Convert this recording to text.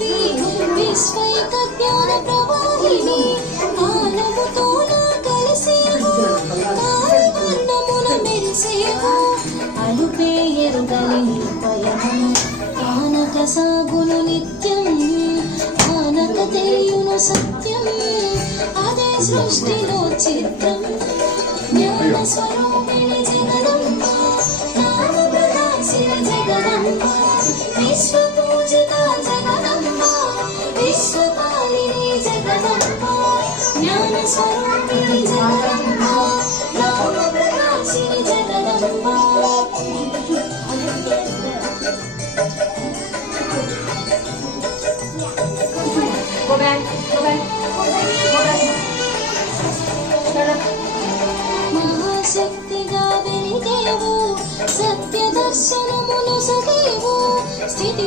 దేవి విశ్వైక జ్ఞాన ప్రవాహిని కాలముతో నా కలిసేవు కాలవర్ణమున మెరిసేవు అలుపే ఎరుగని పయనం ఆనక సాగును నిత్యం ఆనక తెలియును సత్యం అదే సృష్టిలో చిత్రం జ్ఞాన స్వరూపిణి జగదంబ నామ ప్రకాశిని జగదంబ విశ్వపూజిత జగదంబ విశ్వపాలిని జగదంబ జ్ఞాన స్వరూపిణి జగదంబ నామ ప్రకాశిని Jagadamba Go back, go back, go back, go back. Stand up. మహాశక్తిగా వెలిగేవు సత్య దర్శనమును సగేవు స్థితి